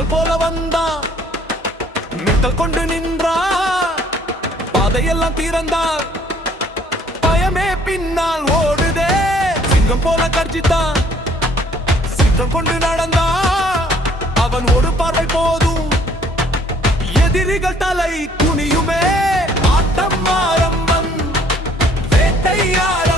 மின்னல் போல வந்தா மிட்டல் கொண்டு நின்றா பாதையெல்லாம் திறந்தார் பயமே பின்னால் ஓடுதே சிங்கம் போல கர்ஜித்தான் சிங்கம் கொண்டு நடந்தா அவன் ஒரு பார்வை போதும் எதிரிகள் தலை குனியுமே ஆட்டம் ஆரம்பம் வேட்டையாட